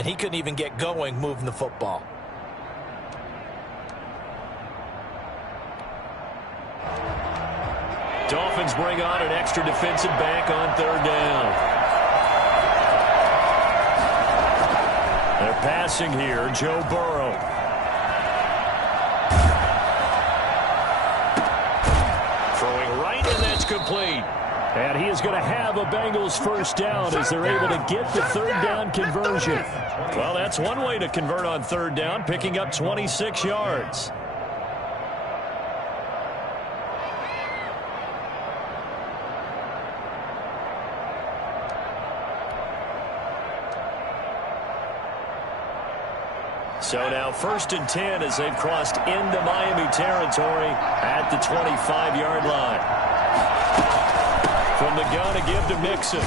and he couldn't even get going moving the football. Dolphins bring on an extra defensive back on third down. They're passing here, Joe Burrow. Throwing right, and that's complete. And he is going to have a Bengals first down as they're able to get the third down conversion. Well, that's one way to convert on third down, picking up 26 yards. So now 1st and 10 as they've crossed into Miami territory at the 25-yard line. From the gun to give to Mixon.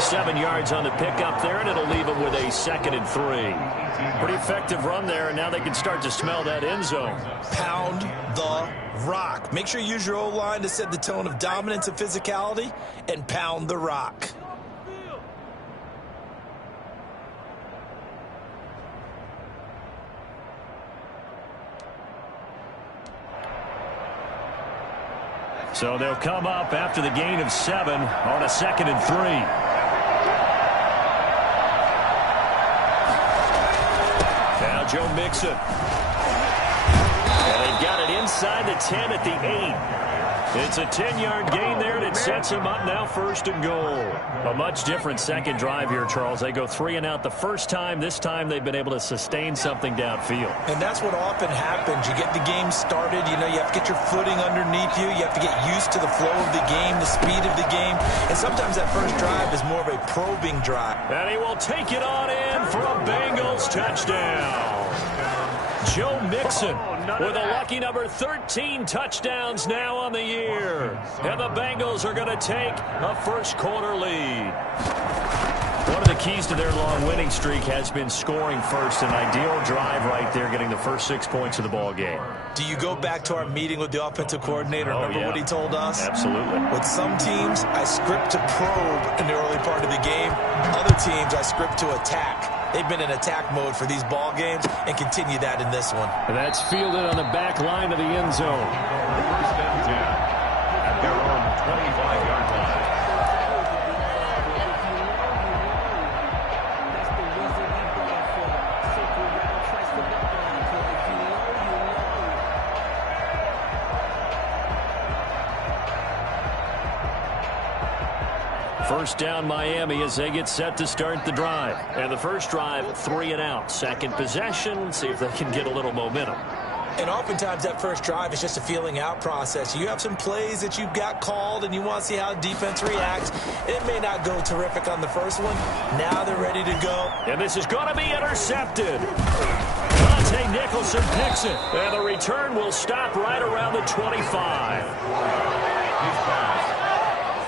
7 yards on the pickup there, and it'll leave them with a 2nd and 3. Pretty effective run there, and now they can start to smell that end zone. Pound the rock. Make sure you use your O-line to set the tone of dominance and physicality, and pound the rock. So they'll come up after the gain of 7 on a 2nd and 3. Now Joe Mixon. And they've got it inside the 10 at the 8. It's a 10-yard gain there, and it sets them up now 1st and goal. A much different second drive here, Charles. They go 3 and out the first time. This time they've been able to sustain something downfield. And that's what often happens. You get the game started. You know, you have to get your footing underneath you. You have to get used to the flow of the game, the speed of the game. And sometimes that first drive is more of a probing drive. And he will take it on in for a Bengals touchdown. Joe Mixon with a lucky number 13 touchdowns now on the year. And the Bengals are going to take a first-quarter lead. One of the keys to their long winning streak has been scoring first. An ideal drive right there, getting the first 6 points of the ball game. Do you go back to our meeting with the offensive coordinator? Remember what he told us? Absolutely. With some teams, I script to probe in the early part of the game. Other teams, I script to attack. They've been in attack mode for these ball games and continue that in this one. And that's fielded on the back line of the end zone. 1st and 10 at their own 25-yard line. First down Miami as they get set to start the drive. And the first drive, 3 and out. Second possession, see if they can get a little momentum. And oftentimes that first drive is just a feeling out process. You have some plays that you've got called and you want to see how defense reacts. It may not go terrific on the first one. Now they're ready to go. And this is going to be intercepted. Dante Nicholson picks it. And the return will stop right around the 25.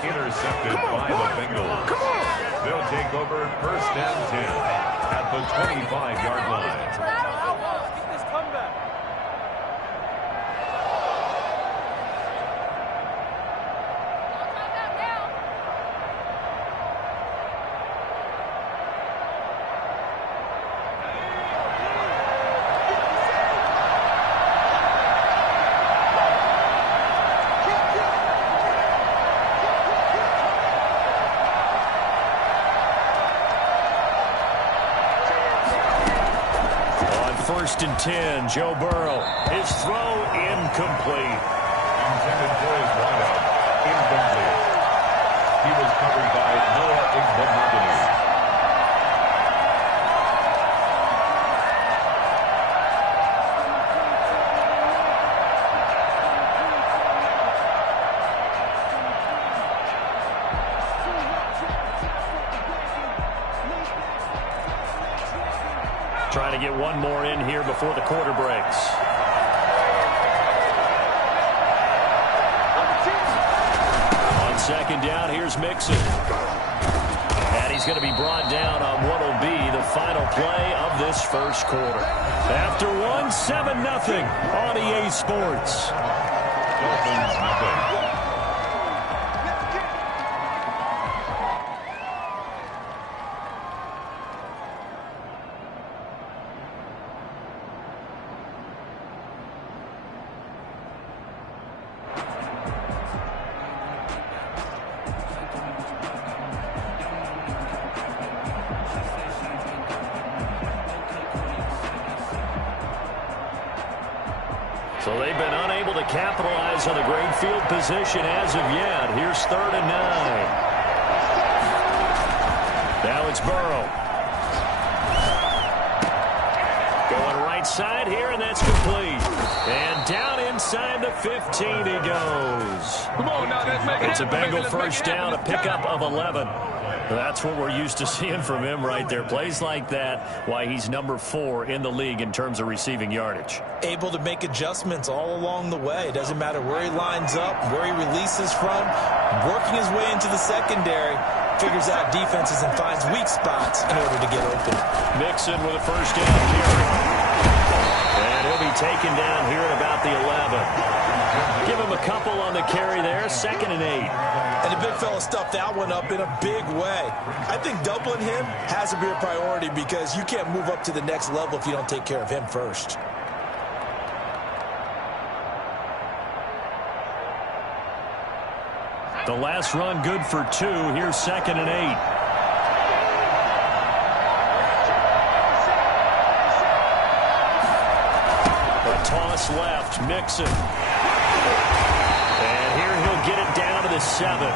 Intercepted by the Bengals. They'll take over 1st and 10 at the 25-yard line. First and 10, Joe Burrow. His throw incomplete. Intended for his wideout. Incomplete. He was covered by Noah Igbenogany. Trying to get one more in here before the quarter breaks. On second down, here's Mixon. And he's going to be brought down on what will be the final play of this first quarter. After one, 7-0 on EA Sports. Dolphins nothing. So they've been unable to capitalize on the great field position as of yet. Here's 3rd and 9. Now it's Burrow. Going right side here, and that's complete. And down inside the 15 he goes. Come on now, let's make it It's a happen, Bengal baby. Let's make first it happen. down, a Let's pickup go. of 11. That's what we're used to seeing from him right there. Plays like that, why he's number 4 in the league in terms of receiving yardage. Able to make adjustments all along the way. It doesn't matter where he lines up, where he releases from. Working his way into the secondary, figures out defenses and finds weak spots in order to get open. Mixon with a first down carry. And he'll be taken down here at about the 11. Give him a couple on the carry there. 2nd and 8. And the big fella stuffed that one up in a big way. I think doubling him has to be a priority because you can't move up to the next level if you don't take care of him first. The last run good for 2. Here's 2nd and 8. A toss left. Mixon. And here he'll get it down to the 7.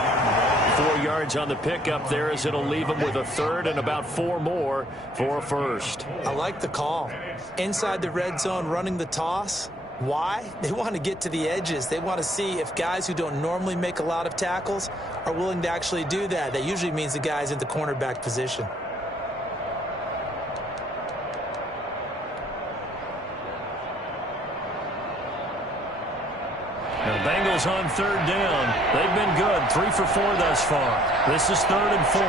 4 yards on the pickup there as it'll leave him with a 3rd and about 4 more for a first. I like the call. Inside the red zone running the toss. Why? They want to get to the edges. They want to see if guys who don't normally make a lot of tackles are willing to actually do that. That usually means the guy's in the cornerback position. The Bengals on 3rd down. They've been good. 3 for 4 thus far. This is 3rd and 4.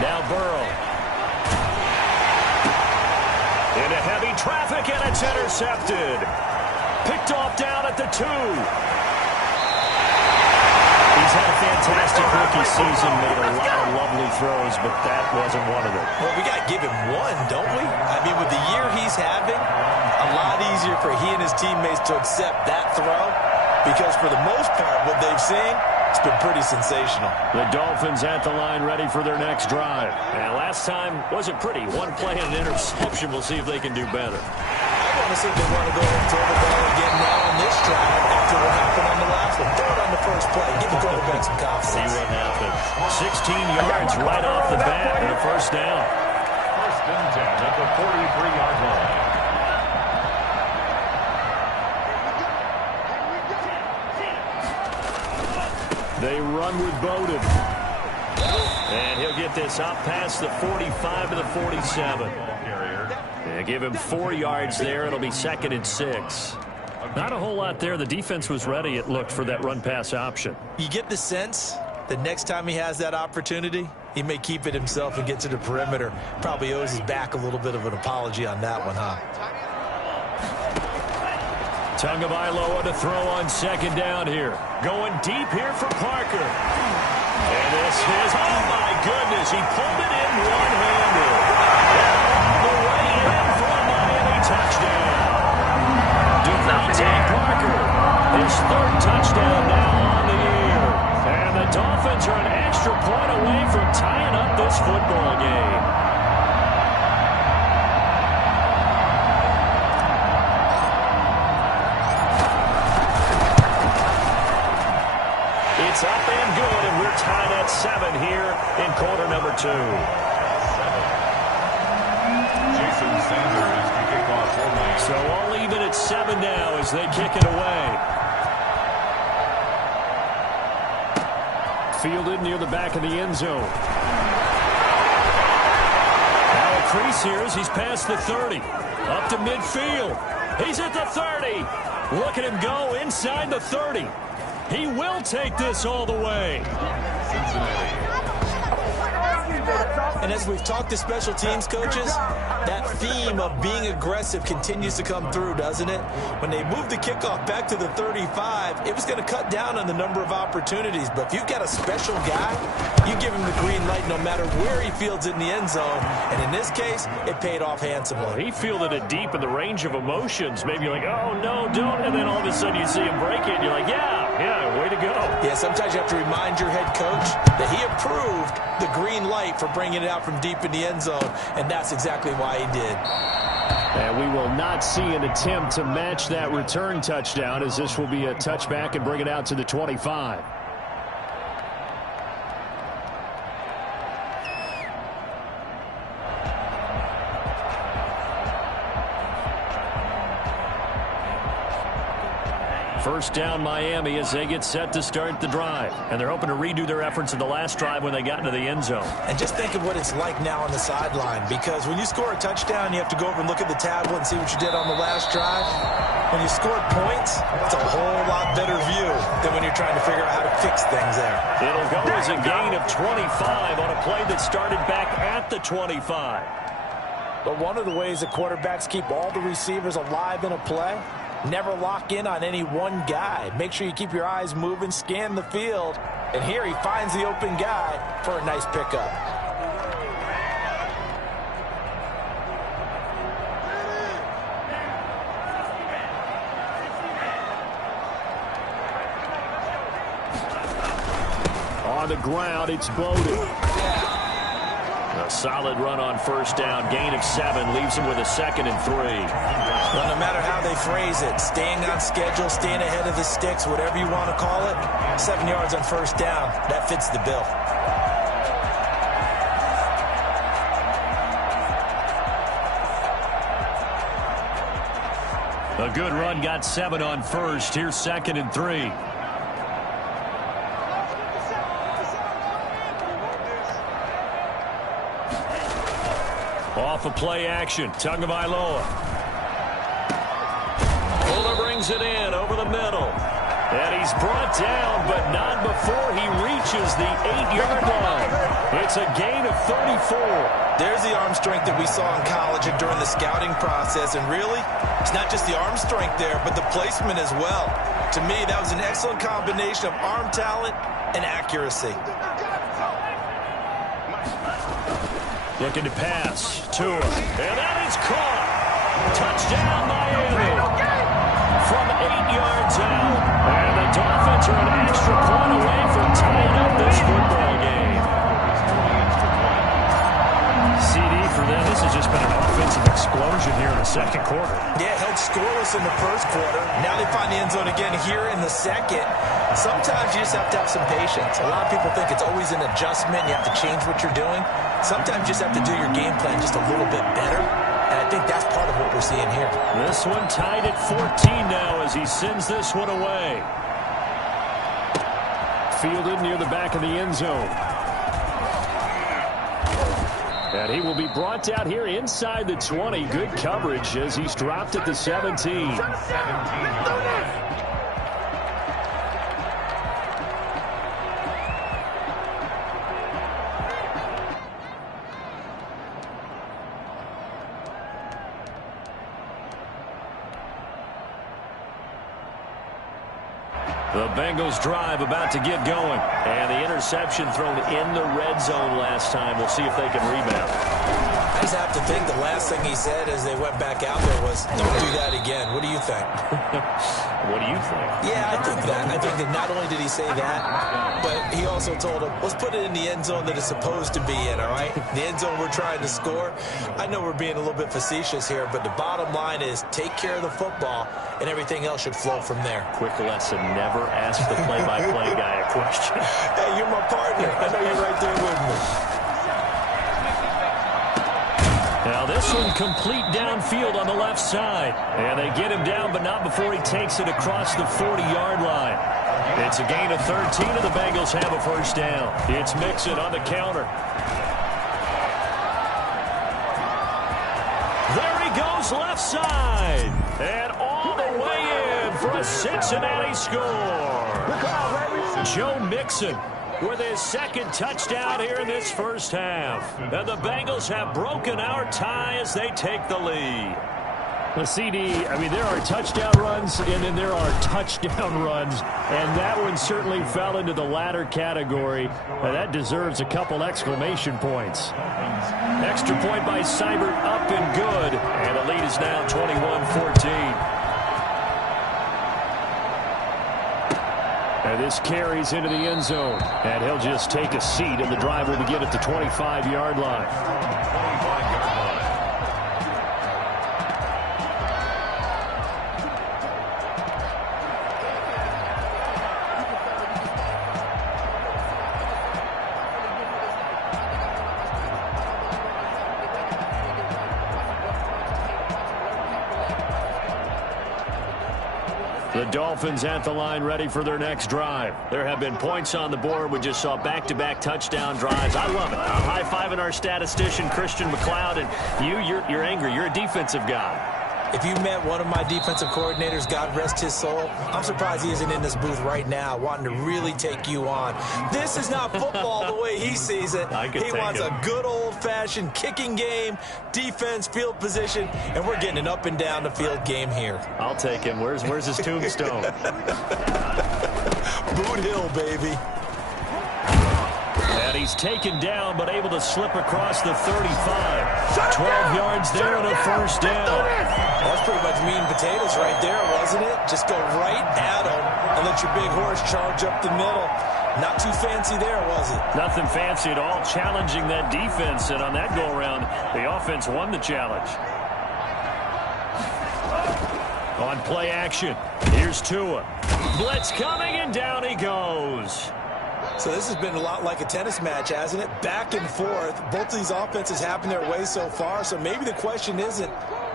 Now Burrow. Into heavy traffic, and it's intercepted. Picked off down at the 2. He's had a fantastic rookie season, made a lot of lovely throws, but that wasn't one of them. Well, we got to give him one, don't we? I mean, with the year he's having, a lot easier for he and his teammates to accept that throw because for the most part, what they've seen, it's been pretty sensational. The Dolphins at the line ready for their next drive. And last time wasn't pretty. 1 play and an interception. We'll see if they can do better. I want to see if they want to go and throw the ball again now on this drive after what happened on the last one. Throw it on the first play. Give the quarterback some confidence. See what happens. 16 yards right off the bat and a first down. 1st and 10 at the 43-yard line. They run with Bowden. And he'll get this up past the 45 to the 47. And give him 4 yards there. It'll be 2nd and 6. Not a whole lot there. The defense was ready, it looked, for that run-pass option. You get the sense that next time he has that opportunity, he may keep it himself and get to the perimeter. Probably owes his back a little bit of an apology on that one, huh? Tagovailoa to throw on 2nd down here. Going deep here for Parker. And this is, oh my goodness, he pulled it in one-handed. All the way in for a Miami touchdown. Devontae Parker, his 3rd touchdown now on the year. And the Dolphins are an extra point away from tying up this football game. It's up and good, and we're tied at 7 here in quarter number 2. Jason Sanders to kick off for me. So all even at 7 now as they kick it away. Fielded near the back of the end zone. Now a crease here as he's past the 30. Up to midfield. He's at the 30. Look at him go inside the 30. He will take this all the way. And as we've talked to special teams coaches, that theme of being aggressive continues to come through, doesn't it? When they moved the kickoff back to the 35, it was going to cut down on the number of opportunities. But if you've got a special guy, you give him the green light no matter where he fields it in the end zone. And in this case, it paid off handsomely. He fielded it deep in the range of emotions. Maybe you're like, oh, no, don't. And then all of a sudden you see him break it, and you're like, yeah, way to go. Yeah, sometimes you have to remind your head coach that he approved the green light for bringing it out from deep in the end zone, and that's exactly why he did. And we will not see an attempt to match that return touchdown, as this will be a touchback and bring it out to the 25. First down Miami as they get set to start the drive. And they're hoping to redo their efforts in the last drive when they got into the end zone. And just think of what it's like now on the sideline, because when you score a touchdown, you have to go over and look at the tablet and see what you did on the last drive. When you scored points, it's a whole lot better view than when you're trying to figure out how to fix things there. It'll go as a gain of 25 on a play that started back at the 25. But one of the ways that quarterbacks keep all the receivers alive in a play, never lock in on any one guy. Make sure you keep your eyes moving, scan the field. And here he finds the open guy for a nice pickup. On the ground, it's Bowden. A solid run on first down. Gain of 7 leaves him with a 2nd and 3. Well, no matter how they phrase it, staying on schedule, staying ahead of the sticks, whatever you want to call it, 7 yards on first down, that fits the bill. A good run got 7 on first. Here's 2nd and 3. Off of play action. Tagovailoa. Fuller brings it in over the middle. And he's brought down, but not before he reaches the 8-yard line. It's a gain of 34. There's the arm strength that we saw in college and during the scouting process. And really, it's not just the arm strength there, but the placement as well. To me, that was an excellent combination of arm talent and accuracy. Looking to pass. Tua. And that is caught. Touchdown, Miami. From 8 yards out. And the Dolphins are an extra point away from tying up this football game. CD for them. This has just been an offensive explosion here in the second quarter. Yeah, held scoreless in the first quarter. Now they find the end zone again here in the second. Sometimes you just have to have some patience. A lot of people think it's always an adjustment. You have to change what you're doing. Sometimes you just have to do your game plan just a little bit better. And I think that's part of what we're seeing here. This one tied at 14 now as he sends this one away. Fielded near the back of the end zone. And he will be brought down here inside the 20. Good coverage as he's dropped at the 17. The Bengals drive about to get going. And the interception thrown in the red zone last time. We'll see if they can rebound. I just have to think the last thing he said as they went back out there was, don't do that again. What do you think? What do you think? Yeah, I think that. I think that not only did he say that, but he also told him, let's put it in the end zone that it's supposed to be in, all right? The end zone we're trying to score. I know we're being a little bit facetious here, but the bottom line is take care of the football, and everything else should flow from there. Quick lesson, never ask the play-by-play guy a question. Hey, you're my partner. I know you're right there with me. Now this one complete downfield on the left side. And they get him down, but not before he takes it across the 40-yard line. It's a gain of 13, and the Bengals have a first down. It's Mixon on the counter. There he goes left side. And all the way in for a Cincinnati score. Joe Mixon with his second touchdown here in this first half. And the Bengals have broken our tie as they take the lead. The CD, I mean, there are touchdown runs, and then there are touchdown runs. And that one certainly fell into the latter category. And that deserves a couple exclamation points. Extra point by Seibert, up and good. And the lead is now 21-14. And this carries into the end zone. And he'll just take a seat, and the drive will begin at the 25-yard line. The Dolphins at the line ready for their next drive. There have been points on the board. We just saw back-to-back touchdown drives. I love it. I'm high-fiving our statistician, Christian McLeod, and you're angry. You're a defensive guy. If you met one of my defensive coordinators, God rest his soul, I'm surprised he isn't in this booth right now wanting to really take you on. This is not football the way he sees it. He wants a good old-fashioned kicking game, defense, field position, and we're getting an up-and-down-the-field game here. I'll take him. Where's his tombstone? Boot Hill, baby. And he's taken down, but able to slip across the 35. 12 yards there and a first down. That's pretty much meat and potatoes right there, wasn't it? Just go right at him and let your big horse charge up the middle. Not too fancy there, was it? Nothing fancy at all. Challenging that defense, and on that go-around, the offense won the challenge. On play action, here's Tua. Blitz coming, and down he goes. So this has been a lot like a tennis match, hasn't it? Back and forth. Both of these offenses have their way so far, so maybe the question isn't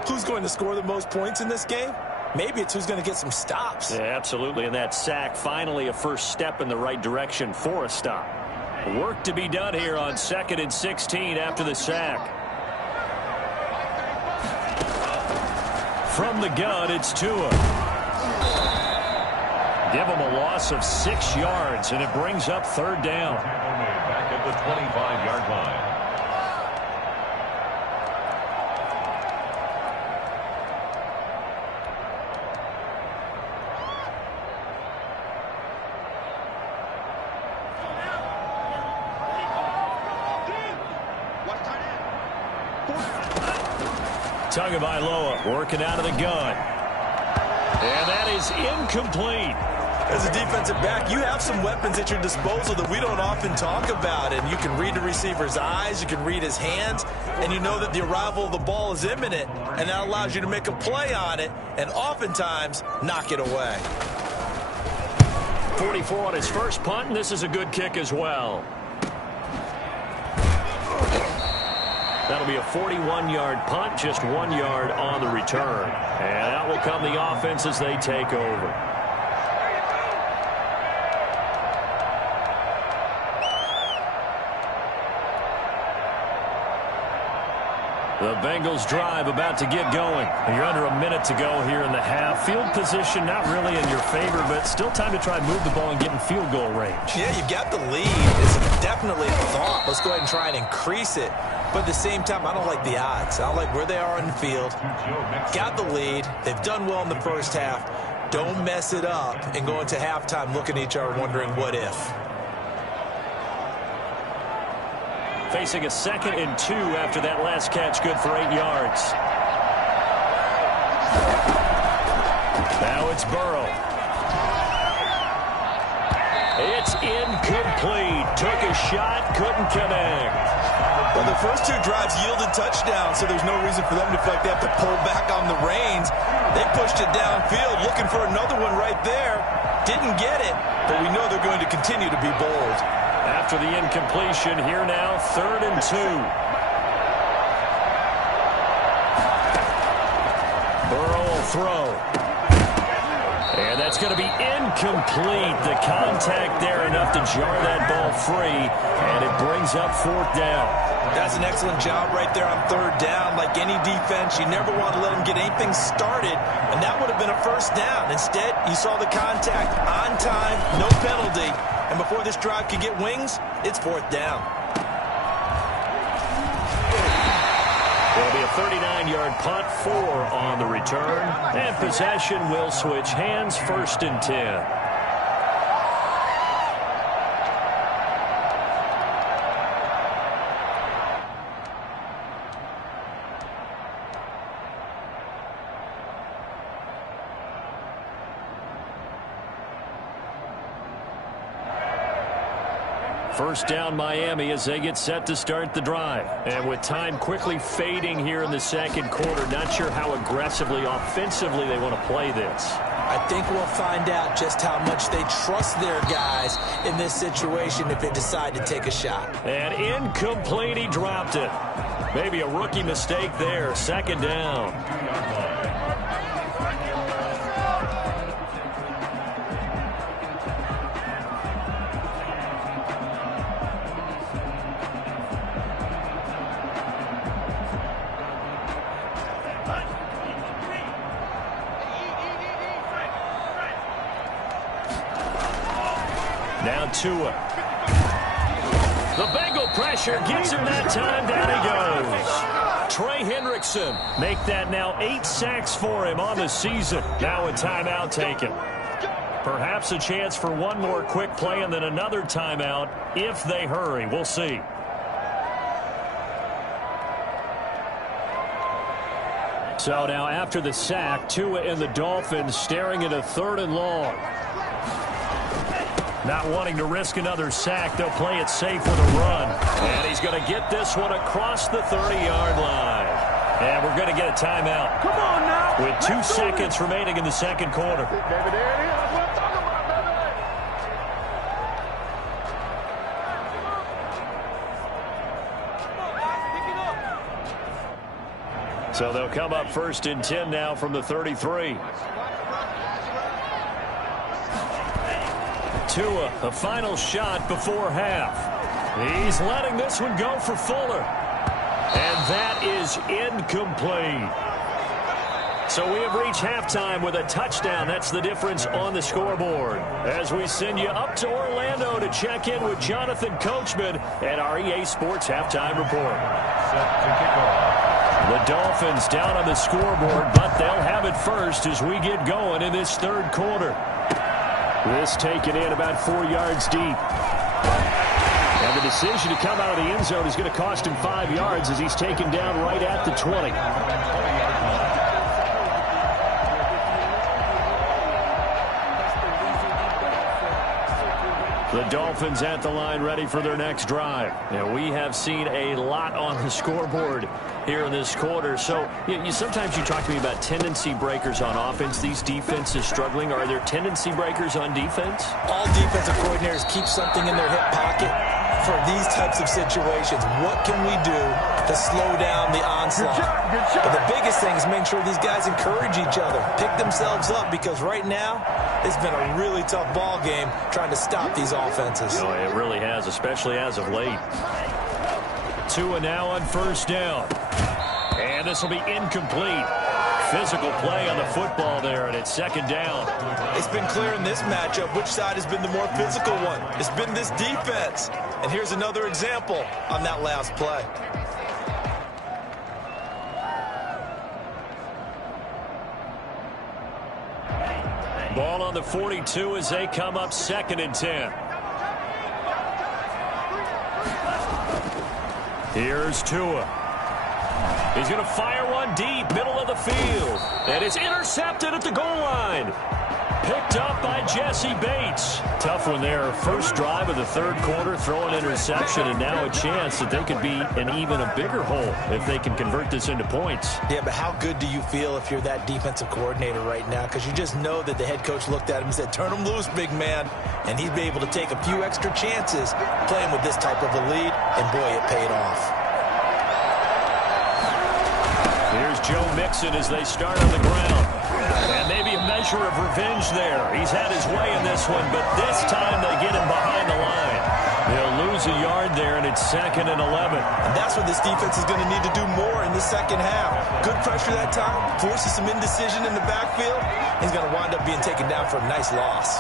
who's going to score the most points in this game. Maybe it's who's going to get some stops. Yeah, absolutely, and that sack, finally a first step in the right direction for a stop. Work to be done here on 2nd and 16 after the sack. From the gun, it's Tua. Give him a loss of 6 yards, and it brings up 3rd down. Back at the 25-yard line. Tagovailoa working out of the gun. And that is incomplete. As a defensive back, you have some weapons at your disposal that we don't often talk about. And you can read the receiver's eyes, you can read his hands, and you know that the arrival of the ball is imminent. And that allows you to make a play on it and oftentimes knock it away. 44 on his first punt, and this is a good kick as well. That'll be a 41-yard punt, just 1 yard on the return. And out will come the offense as they take over. The Bengals drive about to get going. You're under a minute to go here in the half. Field position not really in your favor, but still time to try and move the ball and get in field goal range. Yeah, you've got the lead. It's definitely a thought. Let's go ahead and try and increase it. But at the same time, I don't like the odds. I don't like where they are on the field. Got the lead. They've done well in the first half. Don't mess it up and go into halftime looking at each other wondering what if. Facing a 2nd and 2 after that last catch, good for 8 yards. Now it's Burrow. It's incomplete. Took a shot, couldn't connect. Well, the first 2 drives yielded touchdowns, so there's no reason for them to feel like they have to pull back on the reins. They pushed it downfield, looking for another one right there. Didn't get it, but we know they're going to continue to be bold. After the incompletion, here now, 3rd and 2. Burrow will throw. And that's going to be incomplete. The contact there enough to jar that ball free, and it brings up 4th down. That's an excellent job right there on 3rd down. Like any defense, you never want to let them get anything started, and that would have been a first down. Instead, you saw the contact on time, no penalty. And before this drive could get wings, it's 4th down. It'll be a 39-yard punt, 4 on the return. And possession will switch hands, 1st and 10. First down Miami as they get set to start the drive. And with time quickly fading here in the 2nd quarter, not sure how aggressively, offensively they want to play this. I think we'll find out just how much they trust their guys in this situation if they decide to take a shot. And incomplete, he dropped it. Maybe a rookie mistake there, 2nd down. on Tua. The Bengal pressure gives him that time. Down he goes. Trey Hendrickson make that now 8 sacks for him on the season. Now a timeout taken. Perhaps a chance for one more quick play and then another timeout if they hurry. We'll see. So now after the sack, Tua and the Dolphins staring at a 3rd and long. Not wanting to risk another sack, they'll play it safe with a run. And he's going to get this one across the 30-yard line. And we're going to get a timeout. Come on now. With 2 seconds remaining in the second quarter. David, there it is. That's what I'm talking about, baby. So they'll come up 1st and 10 now from the 33. Tua, a final shot before half. He's letting this one go for Fuller. And that is incomplete. So we have reached halftime with a touchdown. That's the difference on the scoreboard. As we send you up to Orlando to check in with Jonathan Coachman at our EA Sports Halftime Report. Set to kick off. The Dolphins down on the scoreboard, but they'll have it first as we get going in this 3rd quarter. This taken in about 4 yards deep. And the decision to come out of the end zone is going to cost him 5 yards as he's taken down right at the 20. The Dolphins at the line ready for their next drive. Now, we have seen a lot on the scoreboard here in this quarter. So sometimes you talk to me about tendency breakers on offense. These defenses struggling. Are there tendency breakers on defense? All defensive coordinators keep something in their hip pocket for these types of situations. What can we do to slow down the onslaught? Good shot. But the biggest thing is make sure these guys encourage each other, pick themselves up, because right now it's been a really tough ball game trying to stop these offenses. Oh, it really has, especially as of late. Tua now on 1st down. And this will be incomplete. Physical play on the football there, and it's 2nd down. It's been clear in this matchup which side has been the more physical one. It's been this defense. And here's another example on that last play. Ball on the 42 as they come up 2nd and 10. Here's Tua. He's going to fire one deep, middle of the field. And it's intercepted at the goal line. Picked up by Jesse Bates. Tough one there. First drive of the 3rd quarter, throw an interception, and now a chance that they could be in even a bigger hole if they can convert this into points. Yeah, but how good do you feel if you're that defensive coordinator right now? Because you just know that the head coach looked at him and said, turn him loose, big man. And he'd be able to take a few extra chances playing with this type of a lead, and boy, it paid off. Here's Joe Mixon as they start on the ground. And maybe a measure of revenge there. He's had his way in this one, but this time they get him behind the line. They'll lose a yard there, and it's 2nd and 11. And that's what this defense is going to need to do more in the second half. Good pressure that time, forces some indecision in the backfield. He's going to wind up being taken down for a nice loss.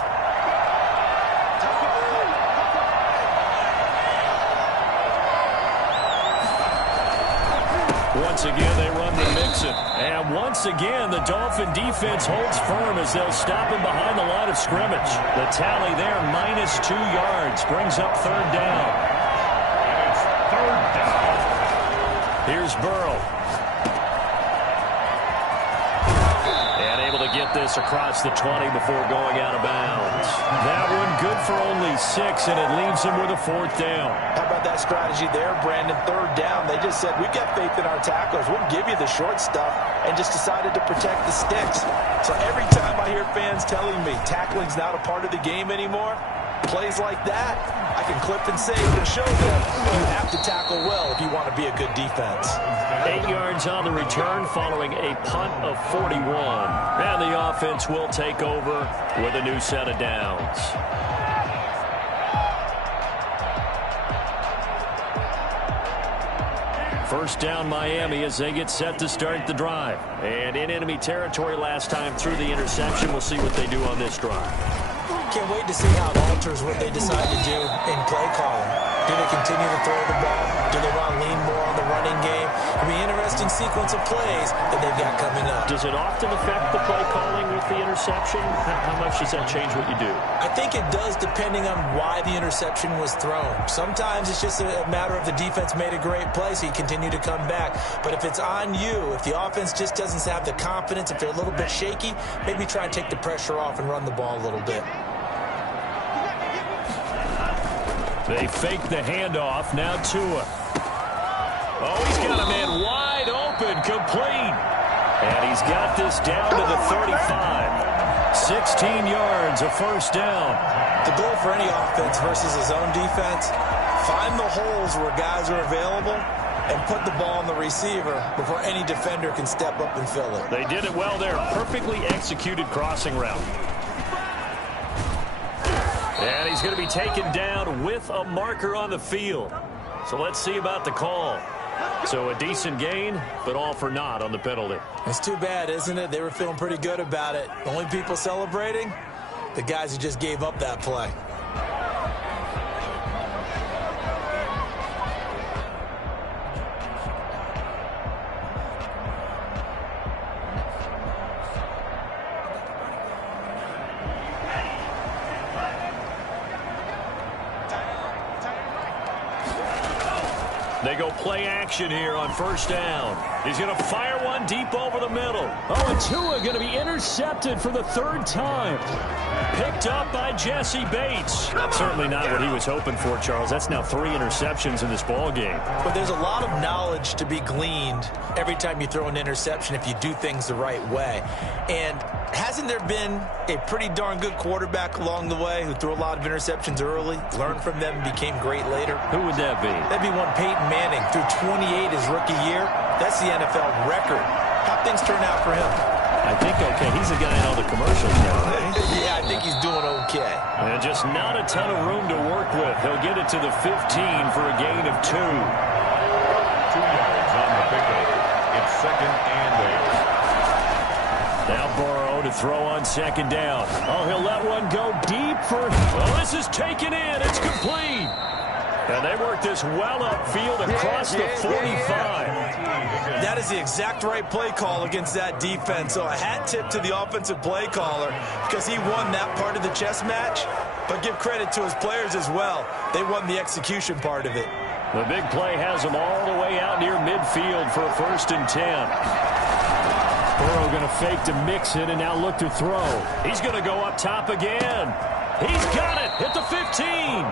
Once again, they run to Mixon. And once again, the Dolphin defense holds firm as they'll stop him behind the line of scrimmage. The tally there, -2 yards, brings up 3rd down. And it's 3rd down. Here's Burrow. And able to get this across the 20 before going out of bounds. That one good for only 6, and it leaves him with a 4th down. How about that strategy there, Brandon? 3rd down. They just said, we've got faith in our tackles. We'll give you the short stuff, and just decided to protect the sticks. So every time I hear fans telling me tackling's not a part of the game anymore, plays like that, I can clip and save and show them you have to tackle well if you want to be a good defense. 8 yards on the return following a punt of 41. And the offense will take over with a new set of downs. First down Miami as they get set to start the drive. And in enemy territory last time through the interception. We'll see what they do on this drive. Can't wait to see how it alters what they decide to do in play calling. Do they continue to throw the ball? Do they want to lean more on the running game? It'll be an interesting sequence of plays that they've got coming up. Does it often affect the play calling with the interception? How much does that change what you do? I think it does, depending on why the interception was thrown. Sometimes it's just a matter of the defense made a great play, so you continue to come back. But if it's on you, if the offense just doesn't have the confidence, if they're a little bit shaky, maybe try and take the pressure off and run the ball a little bit. They fake the handoff. Now Tua. Oh, he's got a man wide open, complete. And he's got this down to the 35. 16 yards, a first down. The goal for any offense versus his own defense, find the holes where guys are available and put the ball on the receiver before any defender can step up and fill it. They did it well there. Perfectly executed crossing route. And he's going to be taken down with a marker on the field. So let's see about the call. So a decent gain, but all for naught on the penalty. It's too bad, isn't it? They were feeling pretty good about it. The only people celebrating, the guys who just gave up that play. They go play action here on first down. He's going to fire one deep over the middle. Oh, and Tua going to be intercepted for the third time. Picked up by Jesse Bates. That's certainly not what he was hoping for, Charles. That's now 3 interceptions in this ball game. But there's a lot of knowledge to be gleaned every time you throw an interception if you do things the right way. And hasn't there been a pretty darn good quarterback along the way who threw a lot of interceptions early, learned from them, and became great later? Who would that be? That'd be one Peyton Manning. Threw 28 his rookie year. That's the NFL record. How'd things turn out for him? I think okay. He's the guy in all the commercials now, right? Yeah, I think he's doing okay. And just not a ton of room to work with. He'll get it to the 15 for a gain of 2. 2 yards on the pickup. It's second and 8. Now Burrow to throw on second down. Oh, he'll let one go deep for... Oh, this is taken in. It's complete. And they work this well upfield across the 45. That is the exact right play call against that defense. So a hat tip to the offensive play caller because he won that part of the chess match. But give credit to his players as well. They won the execution part of it. The big play has them all the way out near midfield for a 1st and 10. Burrow going to fake to mix it and now look to throw. He's going to go up top again. He's got it at the 15.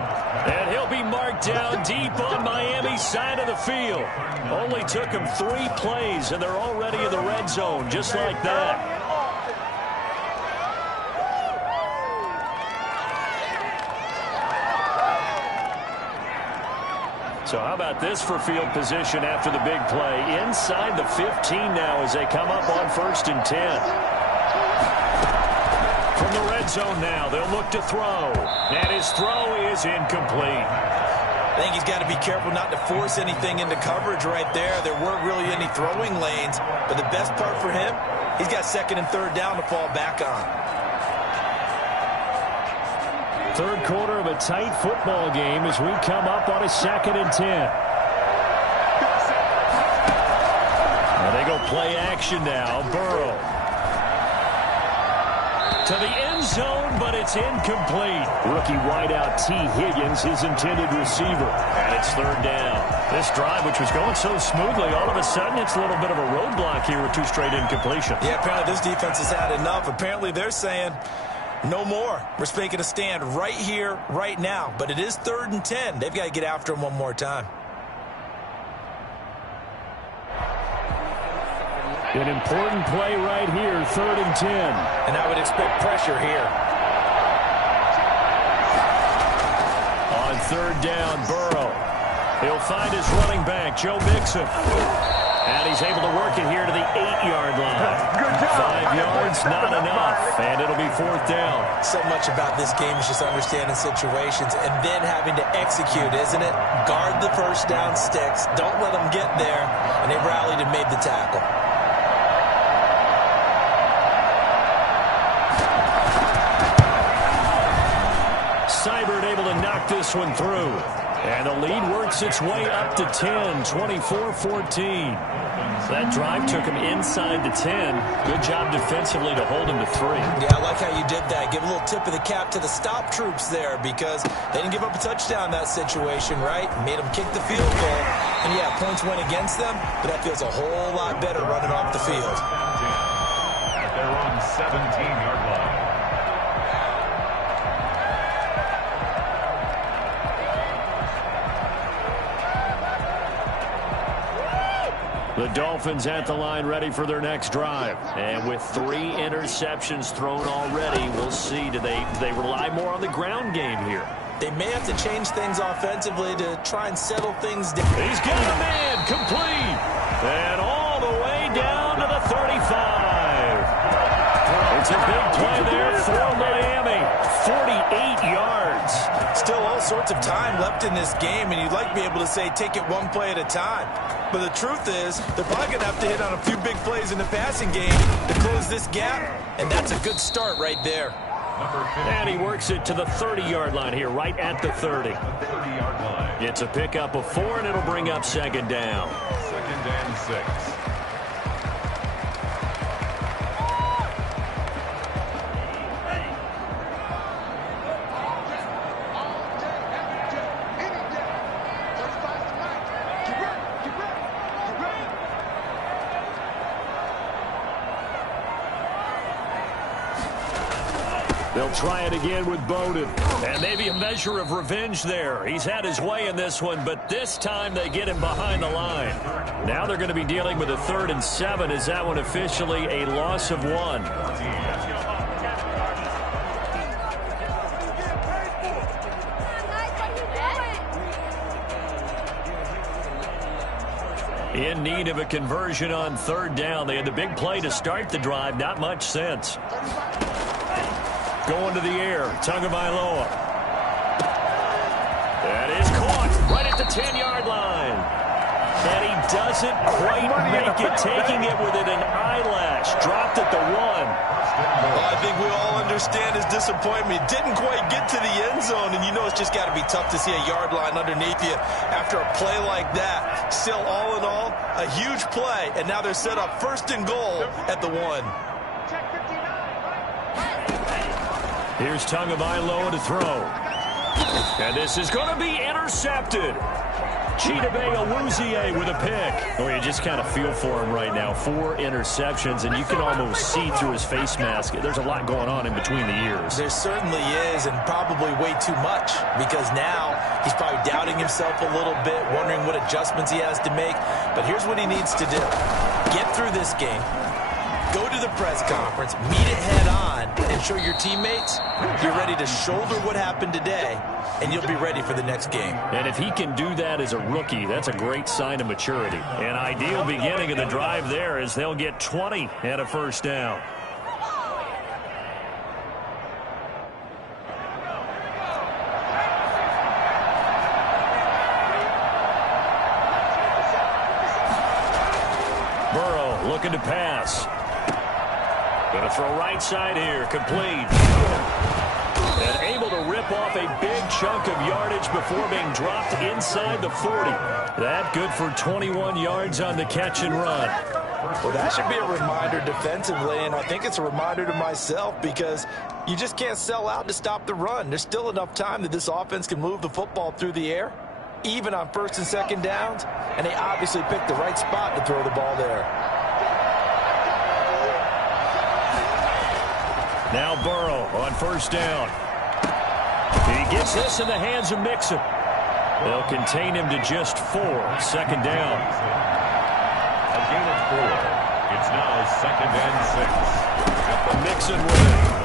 And he'll be marked down deep on Miami's side of the field. Only took him 3 plays, and they're already in the red zone just like that. So how about this for field position after the big play? Inside the 15 now as they come up on 1st and 10. From the red zone now, they'll look to throw. And his throw is incomplete. I think he's got to be careful not to force anything into coverage right there. There weren't really any throwing lanes. But the best part for him, he's got 2nd and 3rd down to fall back on. 3rd quarter of a tight football game as we come up on a 2nd and 10. Now they go play action now. Burrow. To the end zone, but it's incomplete. Rookie wideout T. Higgins, his intended receiver. And it's 3rd down. This drive, which was going so smoothly, all of a sudden it's a little bit of a roadblock here with 2 straight incompletions. Yeah, apparently this defense has had enough. Apparently they're saying no more. We're making a stand right here, right now. But it is 3rd and 10. They've got to get after him one more time. An important play right here, 3rd and 10. And I would expect pressure here. On 3rd down, Burrow. He'll find his running back, Joe Mixon. And he's able to work it here to the 8-yard line. 5 yards, not enough. And it'll be 4th down. So much about this game is just understanding situations and then having to execute, isn't it? Guard the first down sticks. Don't let them get there. And they rallied and made the tackle. able to knock this one through. And the lead works its way up to 10, 24-14. That drive took him inside the 10. Good job defensively to hold him to 3. Yeah, I like how you did that. Give a little tip of the cap to the stop troops there because they didn't give up a touchdown in that situation, right? Made them kick the field goal. And, yeah, points went against them, but that feels a whole lot better running off the field. At their own 17-yard line. The Dolphins at the line ready for their next drive. And with 3 interceptions thrown already, we'll see. Do they rely more on the ground game here? They may have to change things offensively to try and settle things down. He's got a man complete. And all the way down to the 35. It's a big play there for Miami. 48 yards. Still all sorts of time left in this game, and you'd like to be able to say take it one play at a time. But the truth is, they're probably going to have to hit on a few big plays in the passing game to close this gap, and that's a good start right there. And he works it to the 30-yard line here, right at the 30. It's a pickup of 4, and it'll bring up second down. 2nd and 6. They'll try it again with Bowden. And maybe a measure of revenge there. He's had his way in this one, but this time they get him behind the line. Now they're going to be dealing with a 3rd and 7. Is that one officially a loss of 1? In need of a conversion on 3rd down. They had the big play to start the drive. Not much sense. Going to the air, Tagovailoa. That is caught right at the 10-yard line. And he doesn't quite make it, taking it within an eyelash. Dropped at the 1. Well, I think we all understand his disappointment. Didn't quite get to the end zone, and you know it's just got to be tough to see a yard line underneath you after a play like that. Still, all in all, a huge play, and now they're set up 1st and goal at the 1. Here's Tagovailoa to throw. And this is going to be intercepted. Chidobe Awuzie with a pick. Oh, you just kind of feel for him right now. 4 interceptions, and you can almost see through his face mask. There's a lot going on in between the ears. There certainly is, and probably way too much, because now he's probably doubting himself a little bit, wondering what adjustments he has to make. But here's what he needs to do. Get through this game. Go to the press conference, meet it head on, and show your teammates you're ready to shoulder what happened today, and you'll be ready for the next game. And if he can do that as a rookie, that's a great sign of maturity. An ideal beginning of the drive there as they'll get 20 and a 1st down. Burrow looking to pass. Going to throw right side here, complete. And able to rip off a big chunk of yardage before being dropped inside the 40. That good for 21 yards on the catch and run. Well, that should be a reminder defensively, and I think it's a reminder to myself because you just can't sell out to stop the run. There's still enough time that this offense can move the football through the air, even on 1st and 2nd downs, and they obviously picked the right spot to throw the ball there. Now Burrow on 1st down. He gets this in the hands of Mixon. They'll contain him to just 4. 2nd down. A gain of 4. It's now 2nd and 6. Mixon with it.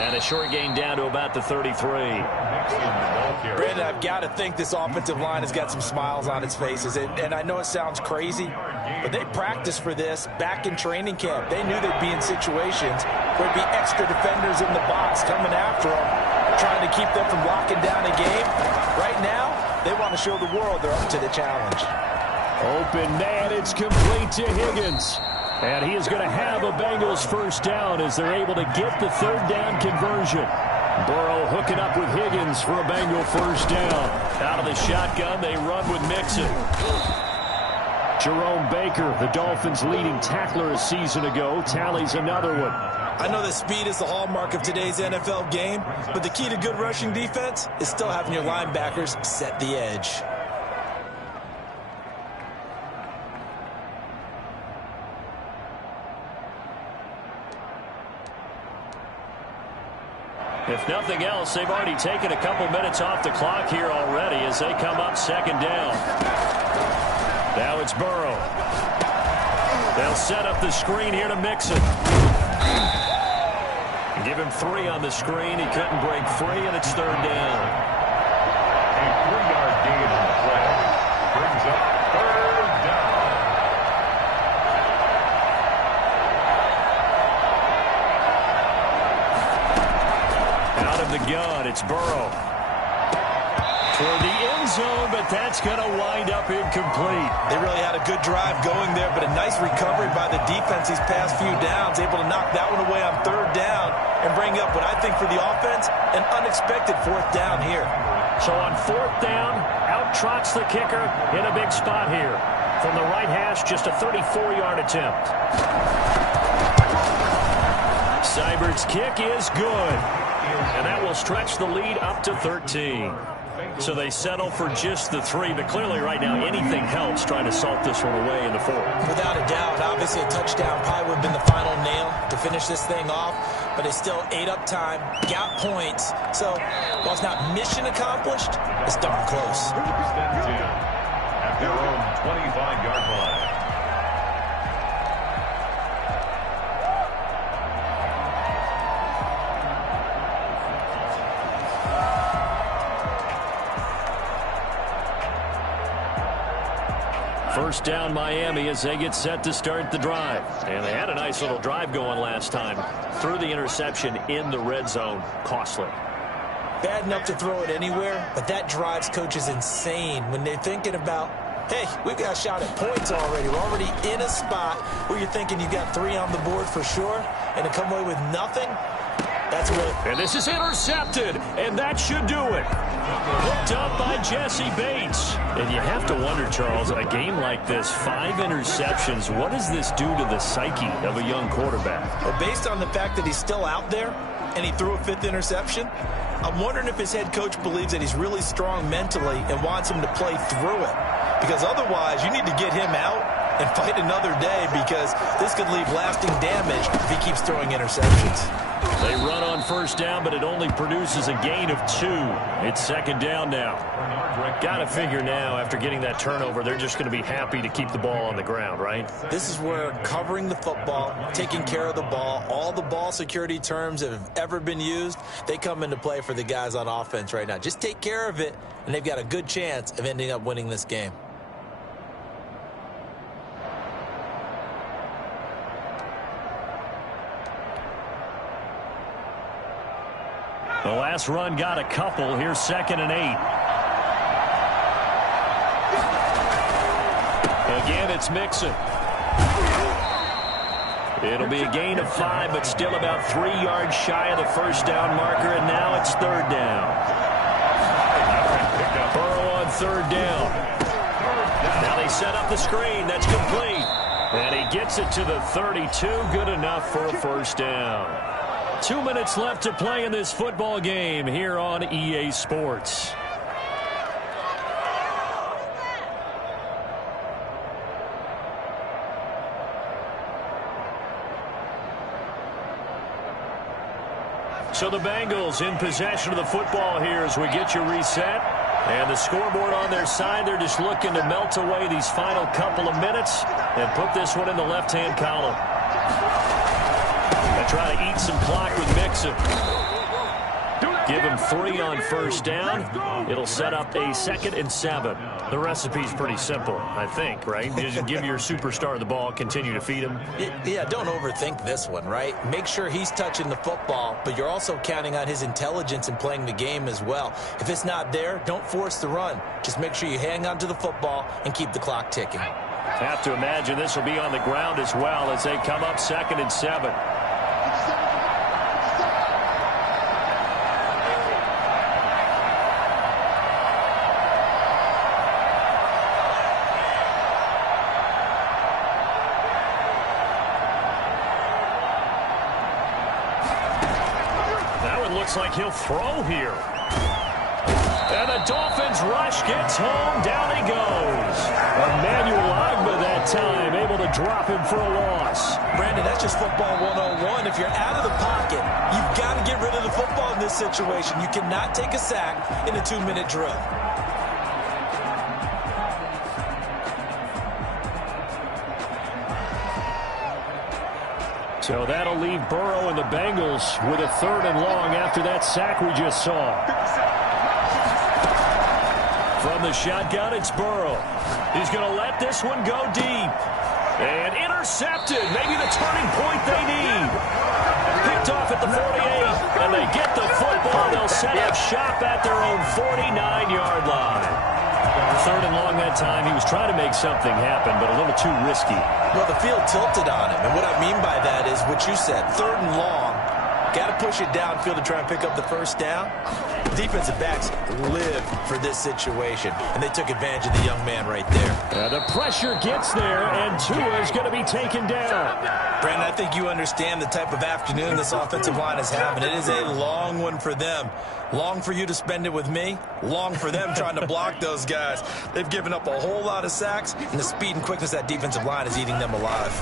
And a short gain down to about the 33. Brandon, I've got to think this offensive line has got some smiles on its faces. And I know it sounds crazy, but they practiced for this back in training camp. They knew they'd be in situations where there'd be extra defenders in the box coming after them, trying to keep them from locking down a game. Right now, they want to show the world they're up to the challenge. Open man, it's complete to Higgins. And he is going to have a Bengals 1st down as they're able to get the 3rd down conversion. Burrow hooking up with Higgins for a Bengal first down. Out of the shotgun, they run with Mixon. Jerome Baker, the Dolphins' leading tackler a season ago, tallies another one. I know that speed is the hallmark of today's NFL game, but the key to good rushing defense is still having your linebackers set the edge. If nothing else, they've already taken a couple minutes off the clock here already as they come up second down. Now it's Burrow. They'll set up the screen here to Mixon. Give him 3 on the screen. He couldn't break free, and it's third down. A 3-yard gain on the play brings up third down. Out of the gun, it's Burrow. Toward the end zone, but that's going to wind up incomplete. They really had a good drive going there, but a nice recovery by the defense these past few downs, able to knock that one away on third down and bring up what I think for the offense, an unexpected fourth down here. So on fourth down, out trots the kicker in a big spot here. From the right hash, just a 34-yard attempt. Seibert's kick is good. And that will stretch the lead up to 13. So they settle for just the 3, but clearly right now anything helps trying to salt this one away in the 4th. Without a doubt, obviously a touchdown probably would have been the final nail to finish this thing off, but they still ate up time, got points. So while it's not mission accomplished, it's darn close. At their own 25-yard line. First down Miami as they get set to start the drive. And they had a nice little drive going last time. Threw the interception in the red zone. Costly. Bad enough to throw it anywhere, but that drives coaches insane when they're thinking about, hey, we've got a shot at points already. We're already in a spot where you're thinking you got 3 on the board for sure, and to come away with nothing, that's really... And this is intercepted, and that should do it. Hooked up by Jesse Bates. And you have to wonder, Charles, in a game like this, 5 interceptions, what does this do to the psyche of a young quarterback? Well, based on the fact that he's still out there and he threw a 5th interception, I'm wondering if his head coach believes that he's really strong mentally and wants him to play through it. Because otherwise, you need to get him out and fight another day, because this could leave lasting damage if he keeps throwing interceptions. They run on first down, but it only produces a gain of 2. It's second down now. Got to figure now, after getting that turnover, they're just going to be happy to keep the ball on the ground, right? This is where covering the football, taking care of the ball, all the ball security terms that have ever been used, they come into play for the guys on offense right now. Just take care of it, and they've got a good chance of ending up winning this game. The last run got a couple. Here's 2nd and 8. Again, it's Mixon. It'll be a gain of 5, but still about 3 yards shy of the first down marker, and now it's third down. Burrow on third down. Now they set up the screen. That's complete. And he gets it to the 32. Good enough for a first down. 2 minutes left to play in this football game here on EA Sports. So the Bengals in possession of the football here as we get you reset. And the scoreboard on their side, they're just looking to melt away these final couple of minutes and put this one in the left-hand column. They try to eat some clock with Mixon. Give him 3 on first down. It'll set up a 2nd and 7. The recipe's pretty simple, I think, right? You just give your superstar the ball, continue to feed him. Yeah, don't overthink this one, right? Make sure he's touching the football, but you're also counting on his intelligence in playing the game as well. If it's not there, don't force the run. Just make sure you hang on to the football and keep the clock ticking. Have to imagine this will be on the ground as well as they come up 2nd and 7. Looks like he'll throw here. And the Dolphins rush gets home. Down he goes. Emmanuel Ogbah that time able to drop him for a loss. Brandon, that's just football 101. If you're out of the pocket, you've got to get rid of the football in this situation. You cannot take a sack in a 2-minute drill. So that'll leave Burrow and the Bengals with a 3rd and long after that sack we just saw. From the shotgun, it's Burrow. He's going to let this one go deep. And intercepted. Maybe the turning point they need. Picked off at the 48. And they get the football. They'll set up shop at their own 49-yard line. 3rd and long that time. He was trying to make something happen, but a little too risky. Well, the field tilted on him. And what I mean by that is what you said. 3rd and long. Got to push it downfield to try and pick up the first down. Defensive backs live for this situation, and they took advantage of the young man right there. The pressure gets there, and Tua is going to be taken down. Brandon, I think you understand the type of afternoon this offensive line is having. It is a long one for them. Long for you to spend it with me. Long for them trying to block those guys. They've given up a whole lot of sacks, and the speed and quickness of that defensive line is eating them alive.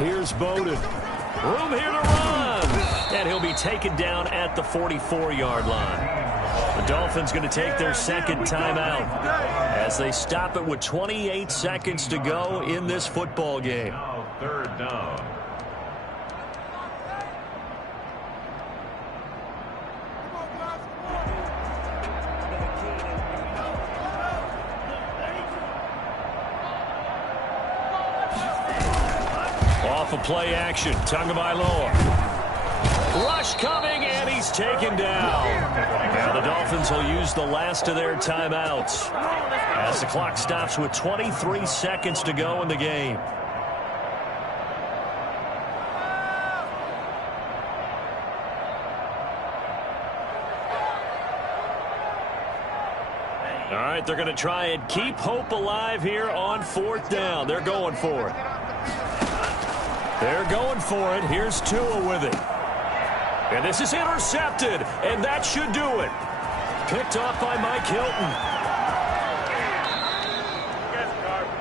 Here's Bowden. Room here to run. And he'll be taken down at the 44-yard line. The Dolphins going to take their second timeout as they stop it with 28 seconds to go in this football game. Now 3rd down. Off of play action. Tagovailoa. Rush coming, and he's taken down. Now the Dolphins will use the last of their timeouts as the clock stops with 23 seconds to go in the game. All right, they're going to try and keep hope alive here on 4th down. They're going for it. They're going for it. Here's Tua with it. And this is intercepted, and that should do it. Picked off by Mike Hilton.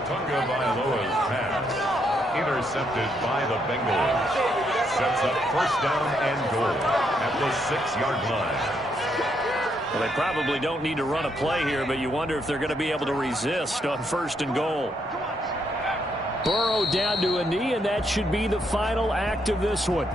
Tagovailoa's pass intercepted by the Bengals. Sets up 1st down and goal at the 6-yard line. Well, they probably don't need to run a play here, but you wonder if they're going to be able to resist on 1st and goal. Burrow down to a knee, and that should be the final act of this one.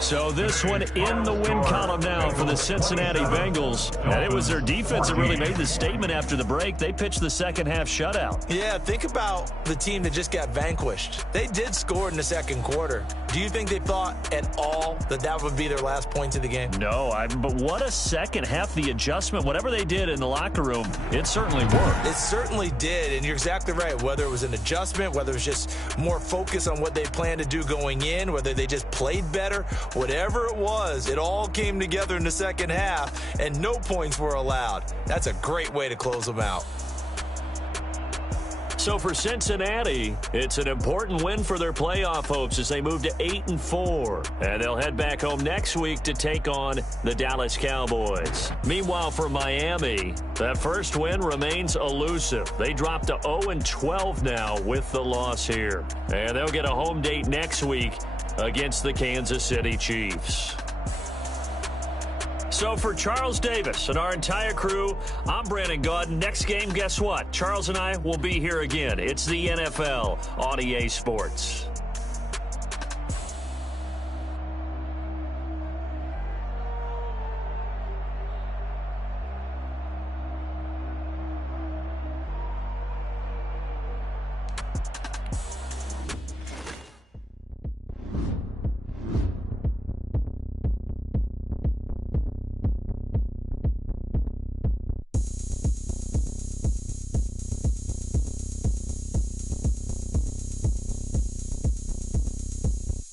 So this one in the win column now for the Cincinnati Bengals. And it was their defense that really made the statement after the break. They pitched the second-half shutout. Yeah, think about the team that just got vanquished. They did score in the 2nd quarter. Do you think they thought at all that that would be their last points of the game? No, but what a second half. The adjustment, whatever they did in the locker room, it certainly worked. It certainly did, and you're exactly right. Whether it was an adjustment, whether it was just more focus on what they planned to do going in, whether they just played better, whatever it was, it all came together in the second half, and no points were allowed. That's a great way to close them out. So for Cincinnati, it's an important win for their playoff hopes as they move to 8-4. And they'll head back home next week to take on the Dallas Cowboys. Meanwhile, for Miami, that first win remains elusive. They dropped to 0-12 now with the loss here. And they'll get a home date next week against the Kansas City Chiefs. So for Charles Davis and our entire crew, I'm Brandon Gaudin. Next game, guess what? Charles and I will be here again. It's the NFL on EA Sports.